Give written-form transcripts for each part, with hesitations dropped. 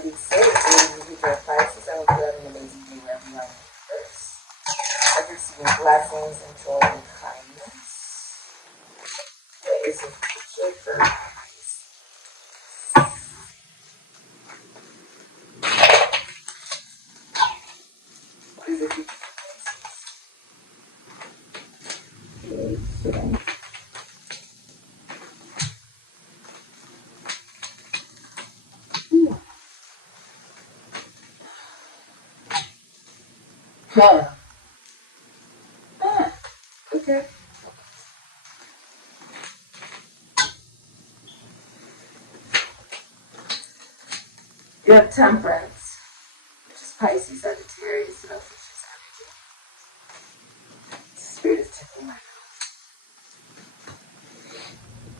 Galactic Ancestors, the future of Pisces. I hope you have an amazing day wherever you are in the universe. I can see blessings and joy and kindness. There is a future for Pisces. What is the future for Pisces? Huh. Okay. You have Temperance, which is Pisces, Sagittarius, so that's energy. Spirit is tickling my nose.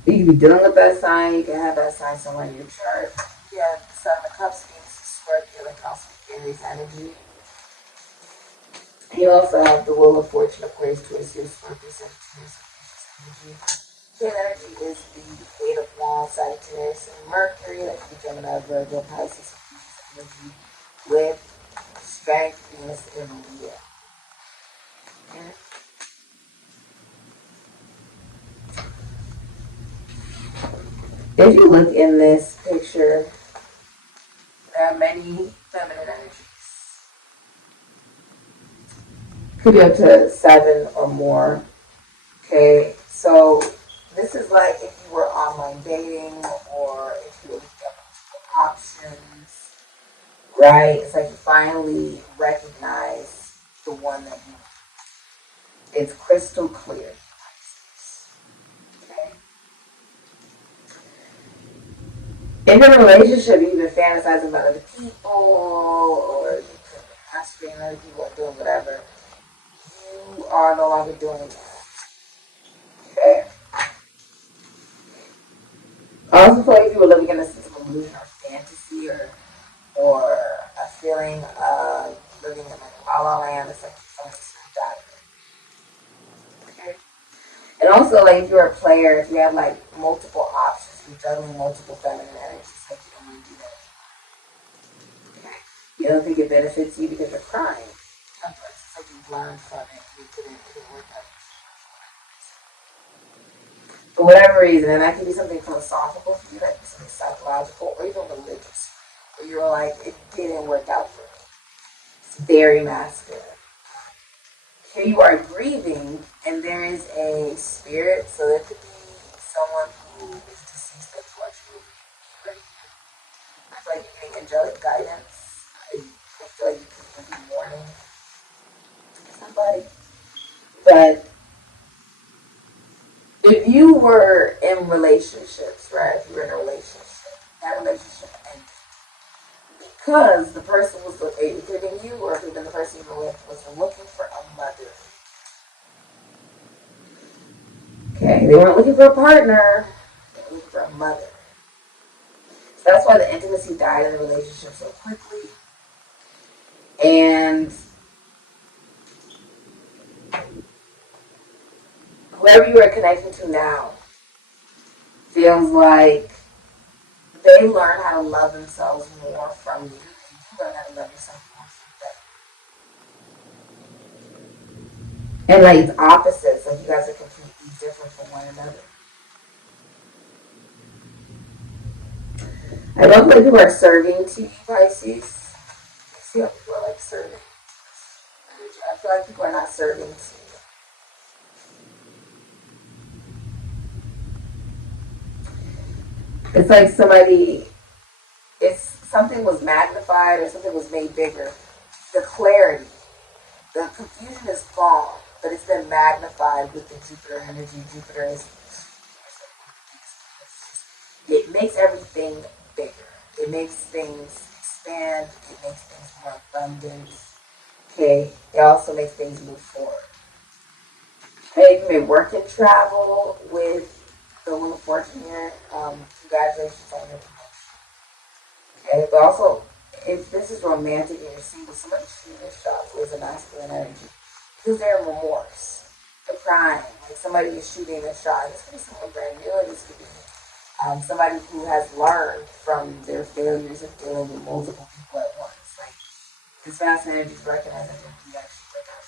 You can be dealing with that sign. You can have that sign somewhere in your chart. You have the Seven of Cups, Venus, Scorpio, and Cosmic Aries energy. You also have the Wheel of Fortune, Aquarius, Taurus, Scorpio, Sagittarius, energy. Human energy is the Eight of Wands, Sagittarius, and Mercury. That could be Gemini, Virgo, Pisces, energy with strength, Venus, and Leo. Okay. If you look in this picture, there are many feminine energies. Could be up to 7 or more. Okay, so this is like if you were online dating or if you were looking at multiple options, right? It's like you finally recognize the one that you want. It's crystal clear. Okay. In a relationship, you've been fantasizing about other people or you've been masturbating other people or doing whatever. You are no longer doing that. Okay. I also feel like you were living in a sense of illusion or fantasy or a feeling of living in like la la land. It's like you snapped out of it. Okay. And also, like, if you're a player, if you have like multiple options, you're juggling multiple feminine energies, like you don't want to do that. Okay. You don't think it benefits you because you're crying. It's like you've learned from it. It didn't work out. For whatever reason, and that could be something philosophical for you, that could be something psychological, or even religious, where you're like, it didn't work out for me. It's very masculine. Here you are grieving, and there is a spirit, so there could be someone who is deceased that's watching you right here. I feel like you're getting angelic guidance. I feel like you could be mourning somebody. But if you were in relationships, right? If you were in a relationship, that relationship ended. Because the person was, it could have been you, or it could have been the person you were with, was looking for a mother. Okay, they weren't looking for a partner, they were looking for a mother. So that's why the intimacy died in the relationship so quickly. And whoever you are connecting to now feels like they learn how to love themselves more from you, and you learn how to love yourself more from them. And like it's opposites, like you guys are completely different from one another. I don't feel like people are serving to you, Pisces. I see how people are like serving. I feel like people are not serving to you. It's like something was magnified or something was made bigger. The clarity, the confusion is gone, but it's been magnified with the Jupiter energy. Jupiter is, it makes everything bigger. It makes things expand. It makes things more abundant. Okay, it also makes things move forward. Okay, you may work and travel with the Wheel of Fortune here. Congratulations on your promotion. Okay, but also, if this is romantic and you're single, somebody shooting a shot with a masculine energy because they're in remorse. They're crying. Like somebody is shooting a shot. This could be someone brand new, or this could be Somebody who has learned from their failures of dealing with multiple people at once. Like, this vast energy is recognizing that you actually break out.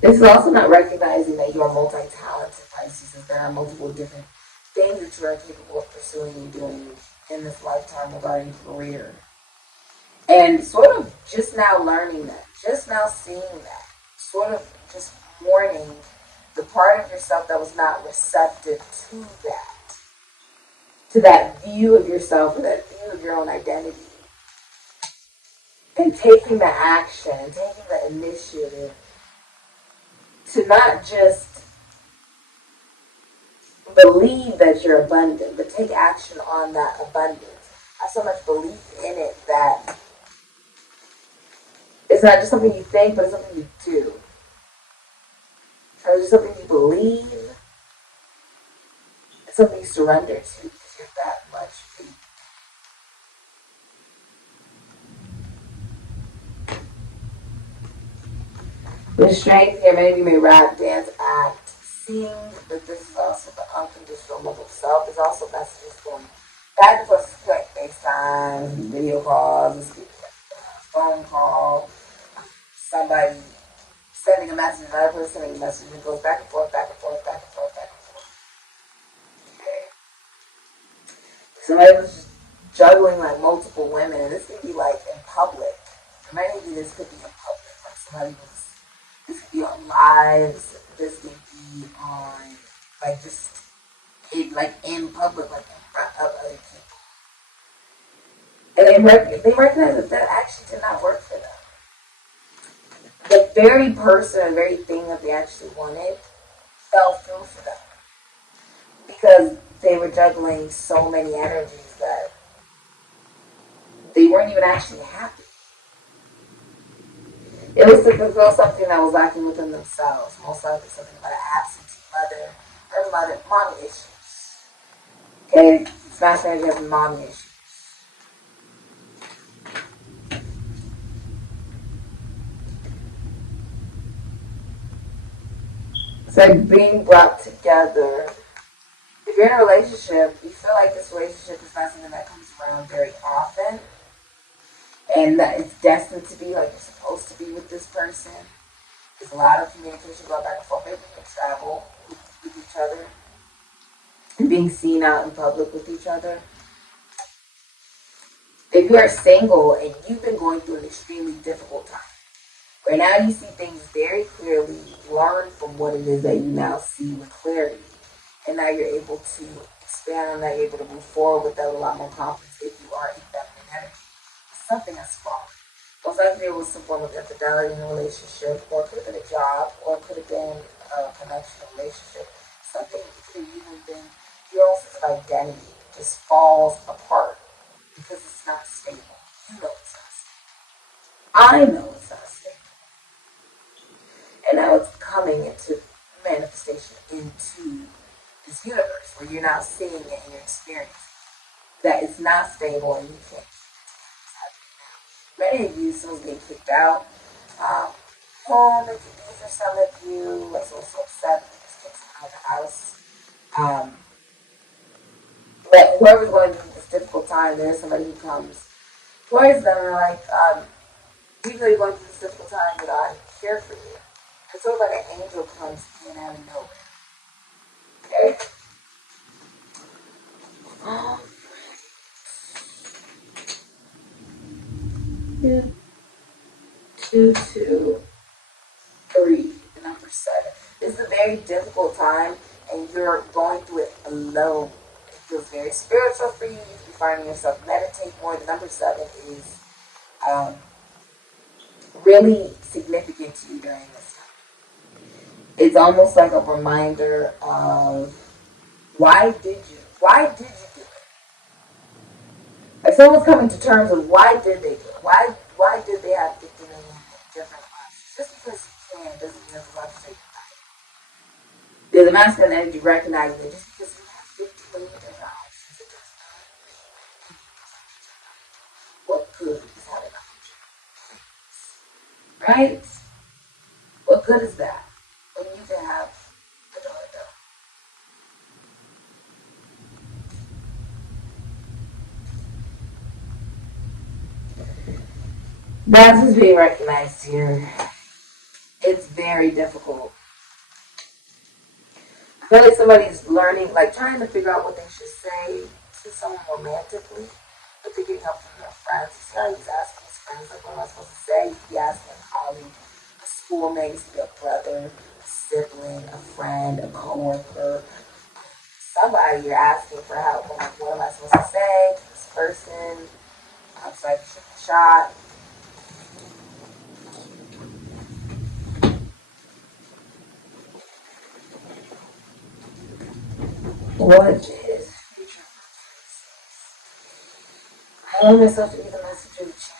This is also not recognizing that you are multi-talented, Pisces, as there are multiple different things that you are capable of pursuing and doing in this lifetime regarding career. And sort of just now learning that, just now seeing that, sort of just mourning the part of yourself that was not receptive to that view of yourself, or that view of your own identity. And taking the action, taking the initiative to not just believe that you're abundant, but take action on that abundance. Have so much belief in it that it's not just something you think, but it's something you do. It's just something you believe. It's something you surrender to because you have that much faith. With strength here, many of you may rap, dance, act, sing, but this is also the unconditional love of self. There's also messages going back and forth, like FaceTime, video calls, phone call, somebody sending a message, another person sending a message, and it goes back and forth, back and forth, back and forth, back and forth. Okay. Somebody was juggling like multiple women, and this could be like in public. For many of you, this could be in public. Like somebody was, this could be on lives, this could be on, like just, like in public, like in front of other people. And they recognize that that actually did not work for them. The very person, the very thing that they actually wanted fell through for them. Because they were juggling so many energies that they weren't even actually happy. It was to fulfill something that was lacking within themselves. Most likely something about an absentee mother or mommy issues. Okay, Smash Energy has mommy issues. It's like being brought together. If you're in a relationship, you feel like this relationship is not something that comes around very often, and that it's destined to be like you're supposed to be with this person. There's a lot of communication going back and forth. Maybe you can travel with each other and being seen out in public with each other. If you are single and you've been going through an extremely difficult time, where now you see things very clearly, learn from what it is that you now see with clarity, and now you're able to expand on that, you're able to move forward with that with a lot more confidence if you are in feminine energy. Something has fallen. Most likely there was some form of infidelity in a relationship, or it could have been a job, or it could have been a connection, a relationship. Something could have even been your own sense of identity just falls apart because it's not stable. You know it's not stable. I know it's not stable. And now it's coming into manifestation into this universe where you're now seeing it and you're experiencing that it's not stable and you can't keep it. Many of you, someone's getting kicked out. Home, if you do for some of you, like someone's so upset that just kicks them out of the house. But whoever's going through this difficult time, there's somebody who comes towards them and like, even though you're going through this difficult time, but I'm here for you. It's sort of like an angel comes in out of nowhere. Okay? Yeah. 2, 2, 3, the number 7. This is a very difficult time, and you're going through it alone. It feels very spiritual for you. You could be finding yourself meditate more. The number 7 is really significant to you during this time. It's almost like a reminder of why did you do it? If someone's coming to terms with why did they do it? Why did they have 50 million different options? Just because you can doesn't mean there's a lot to take about it. There's a masculine energy recognizing that just because you have 50 million different options, it does not mean what good is having 100 things. Right? What good is that? When you can have That's what's being recognized here. It's very difficult. I feel like somebody's learning, like trying to figure out what they should say to someone romantically, but they're getting help from their friends. See how he's asking his friends, like, what am I supposed to say? He could be asking a colleague, a schoolmate, he could be a brother, a sibling, a friend, a coworker. Somebody you're asking for help. I'm like, what am I supposed to say to this person? So I can shoot the shot. What is future? I allow myself to be the messenger of the channel.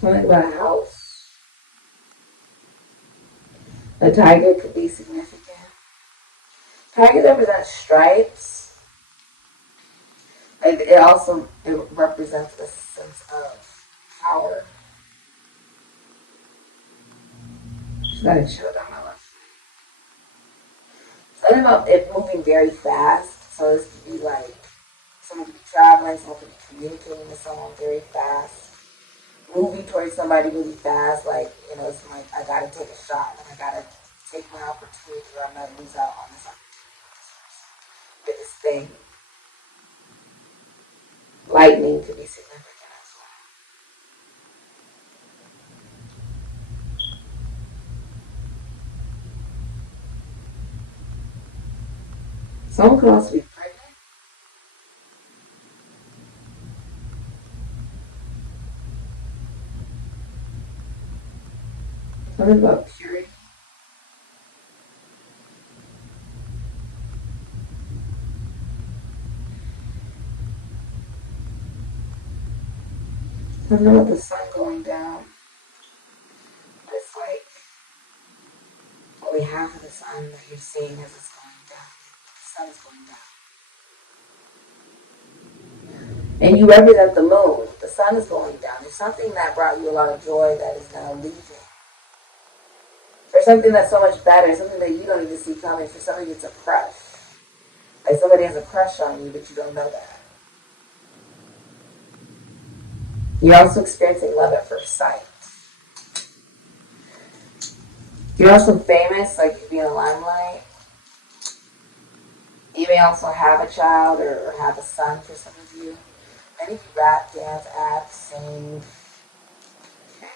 Something about a house. A tiger could be significant. Tigers represent stripes. It also represents a sense of power. Just gotta chill down my left. Something about it moving very fast. So this could be like someone could be traveling, someone could be communicating with someone very fast. Moving towards somebody really fast, like, you know, it's like I gotta take a shot and I gotta take my opportunity or I'm gonna lose out on this opportunity. With this thing. Lightning could be significant as well. Someone could also be pregnant. Something about purity. Something about the sun going down. It's like only half of the sun that you're seeing as it's going down. The sun is going down. And you represent the moon. The sun is going down. There's something that brought you a lot of joy that is now leaving. For something that's so much better, something that you don't even see coming, for somebody that's a crush. Like somebody has a crush on you, but you don't know that. You're also experiencing love at first sight. You're also famous, like you be in the limelight. You may also have a child or have a son for some of you. Many of you rap, dance, act, sing. Okay.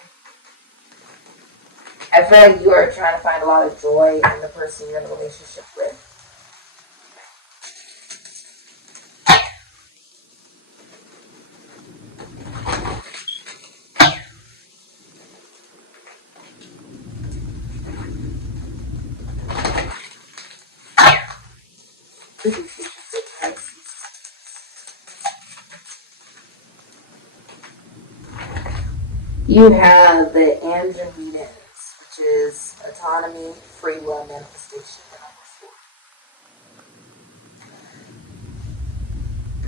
I feel like you are trying to find a lot of joy in the person you're in a relationship with. You have the andromedans, which is autonomy, free will, manifestation,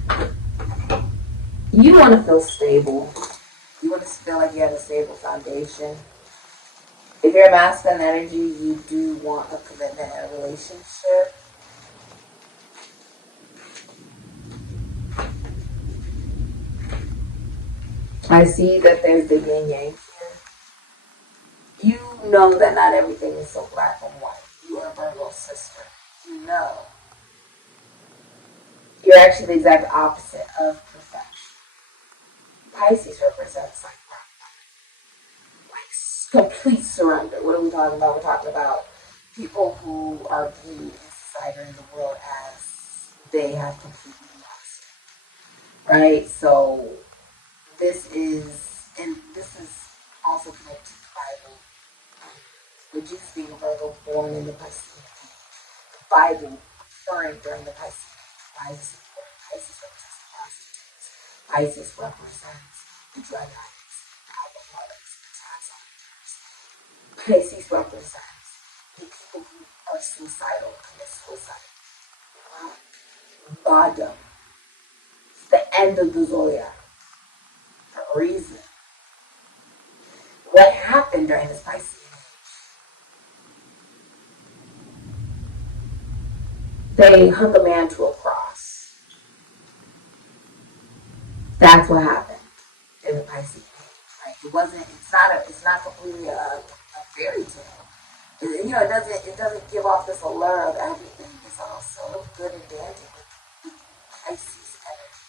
and number 4. You want to feel stable. You want to feel like you have a stable foundation. If you're a masculine energy, you do want a commitment and a relationship. I see that there's the yin yang here. You know that not everything is so black and white. You are a Virgo sister. You know. You're actually the exact opposite of perfection. Pisces represents like complete surrender. What are we talking about? We're talking about people who are viewed in society or in the world as they have completely lost. Right? So this is also connected to the Bible. With Jesus being a Virgo born in the Pisces, the Bible occurring during the Pisces. Why is this important? Pisces represents prostitutes. Pisces represents the drug addicts, the alcoholics, the tax auditors. Pisces represents the people who are suicidal, commit suicide. Bottom. It's the end of the zodiac for a reason. What happened during this Pisces age? They hung a man to a cross. That's what happened in the Pisces age, right? It's not completely a fairy tale. It doesn't give off this allure of everything is all so good and dandy with Pisces energy.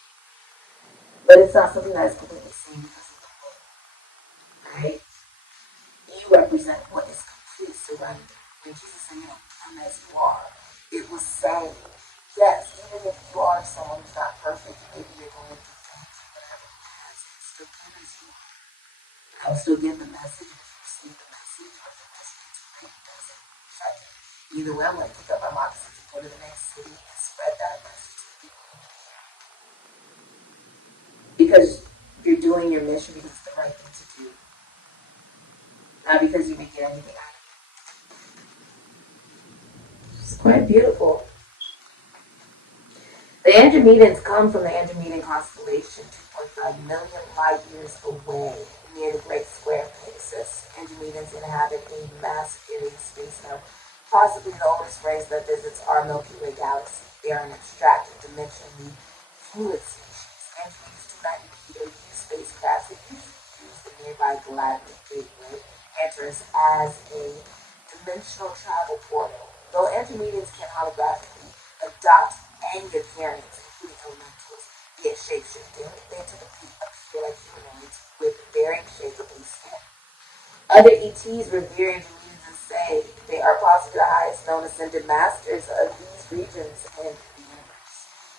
But it's not something that is completely seen because of the moon, right? You represent what is complete surrender. When Jesus said, come as you are, it was saying, yes, even if you are someone who's not perfect, maybe you're going through things or whatever it has, still come as you are. I'll still give the message, and if you receive the message, or if the message is great, it doesn't shut it. Either way, I'm going to pick up my moccasins and go to the next city and spread that message to the people who need to hear. Because you're doing your mission because it's the right thing to do. Not because you may get anything out of it. It's quite beautiful. The Andromedans come from the Andromedan constellation, 2.5 million light years away, near the Great Square of PISCES. Andromedans inhabit a massive area of space and are possibly the oldest race that visits our Milky Way galaxy. They are an abstracted, dimensionally fluid species. Andromedans do not need or use spacecraft. They usually use the nearby Galactic Gateway enters as a dimensional travel portal. Though Andromedans can holographically adopt any appearance, including elementals, be it shape-shifting, they typically appear like humanoids with varying shades of blue skin. Other ETs revere Andromedans and say they are possibly the highest known ascended masters of these regions in the universe.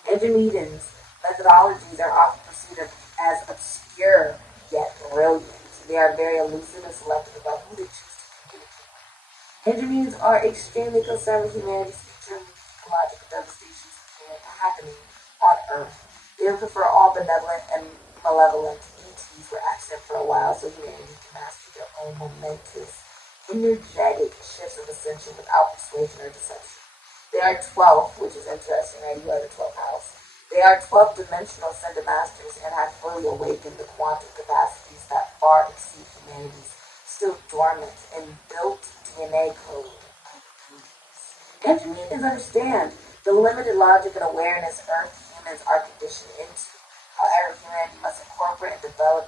Andromedans' methodologies are often perceived as obscure yet brilliant. They are very elusive and selective about who they choose to communicate with. Andromedans are extremely concerned with humanity's future and ecological devastation happening on Earth. They prefer all benevolent and malevolent ETs were absent for a while so humanity can master their own momentous, energetic shifts of ascension without persuasion or deception. They are 12, which is interesting, right? You are the 12th house. They are 12-dimensional ascended masters and have fully awakened the quantum capacities that far exceed humanity's still dormant and built DNA code. Andromedans understand the limited logic and awareness Earth humans are conditioned into. However, humanity must incorporate and develop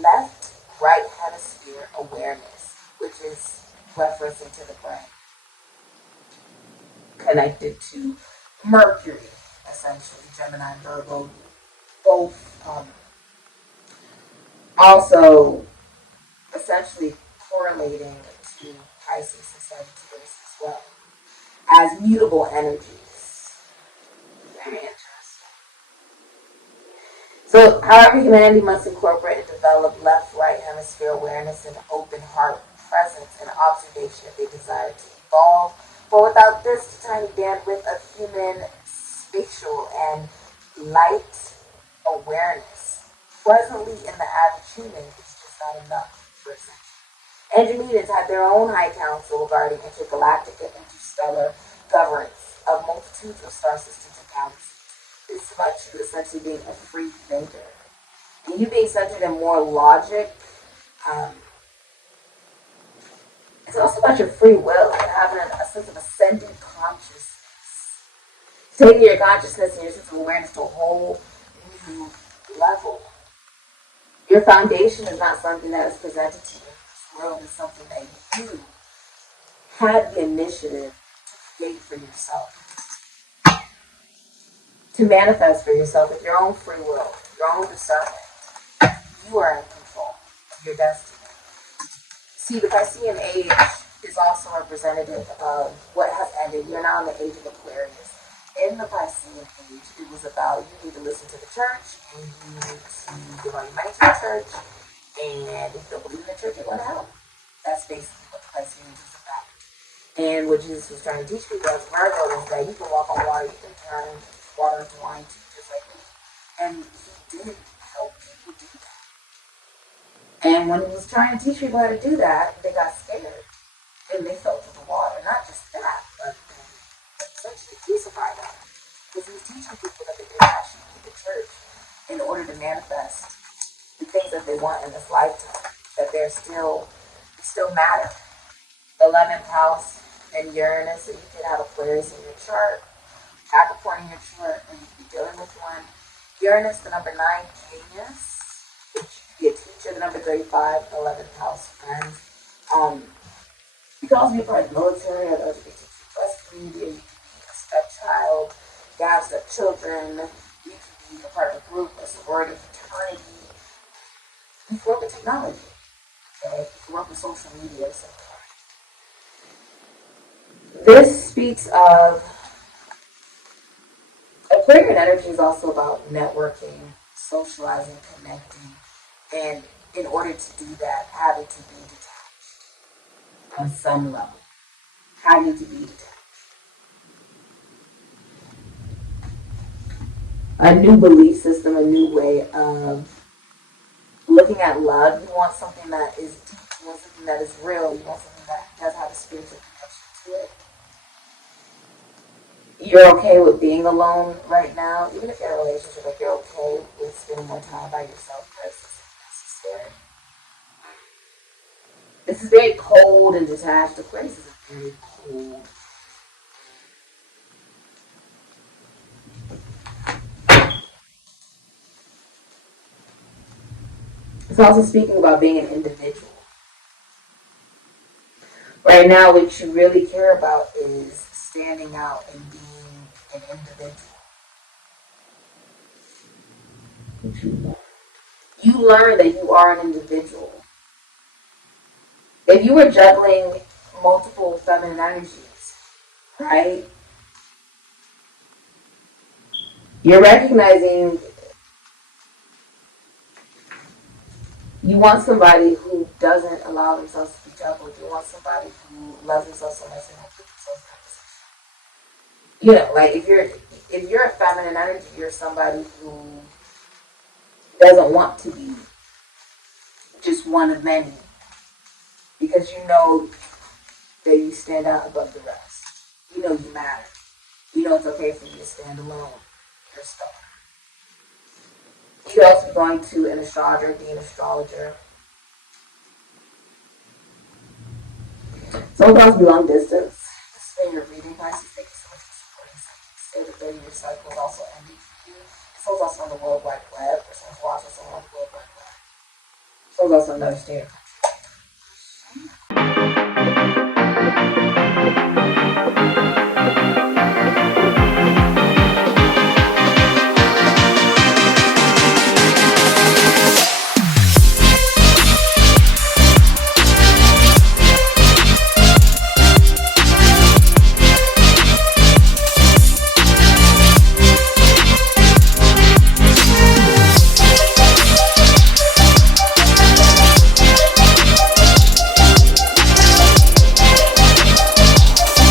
left-right hemisphere awareness, which is referencing to the brain, connected to Mercury, essentially, Gemini and Virgo, both also essentially correlating to Pisces and Sagittarius as well, as mutable energies. Very interesting. So, however, humanity must incorporate and develop left-right hemisphere awareness and open heart presence and observation if they desire to evolve. But without this tiny bandwidth of human spatial and light awareness, presently in the average human is just not enough for ascension. Andromedans have their own high council regarding intergalactic and interstellar governance of multitudes of star systems and galaxies. It's about you essentially being a free thinker. And you being centered in more logic, it's also about your free will and having a sense of ascending consciousness. Taking your consciousness and your sense of awareness to a whole new level. Your foundation is not something that is presented to you in this world. It's something that you have the initiative to create for yourself. To manifest for yourself with your own free will, your own discernment. You are in control of your destiny. See, the Piscean age is also representative of what has ended. You're now in the age of Aquarius. In the Piscean age, it was about you need to listen to the church, and you need to give all your money to the church, and if you don't believe in the church, you're going to hell. That's basically what the Piscean age is about. And what Jesus was trying to teach people as a miracle is that you can walk on water, you can turn water into wine too, just like me. And he did help people do that. And when he was trying to teach people how to do that, they got scared. And they fell to the water. Not just that, but essentially crucified them. Because he was teaching people that they actually need the church in order to manifest the things that they want in this lifetime. That they still matter. 11th house and Uranus, so you could have Aquarius in your chart, Capricorn in your chart, and you could be dealing with one. Uranus, the number 9, genius, which you could be a teacher, the number 35, 11th house, friends. You can also be part of the military or the LGBTQ plus community, or you could be a stepchild, you have stepchildren, you could be a part of a group, a sorority, fraternity. You can work with technology, okay? You can work with social media or something. This speaks of Aquarian energy is also about networking, socializing, connecting, and in order to do that, having to be detached on some level. Having to be detached. A new belief system, a new way of looking at love. You want something that is deep, you want something that is real, you want something that does have a spiritual connection to it. You're okay with being alone right now, even if you're in a relationship, like you're okay with spending more time by yourself because it's necessary. This is very cold and detached. Aquarius is a very cold. It's also speaking about being an individual. Right now, what you really care about is standing out and being an individual. You learn that you are an individual. If you were juggling multiple feminine energies, right? You're recognizing you want somebody who doesn't allow themselves to be juggled. You want somebody who loves themselves so much they don't put themselves in that position. You know, like if you're a feminine energy, you're somebody who doesn't want to be just one of many. Because you know that you stand out above the rest. You know you matter. You know it's okay for you to stand alone. You're stuck. You could also be going to an astrologer, be an astrologer. Some of us be long distance. This is your reading, Pisces. Thank you so much for supporting Psychic. Say the 30-year cycle is also ending for you. This one's also on the World Wide Web. This one's watching someone on the World Wide Web. This one's also another state of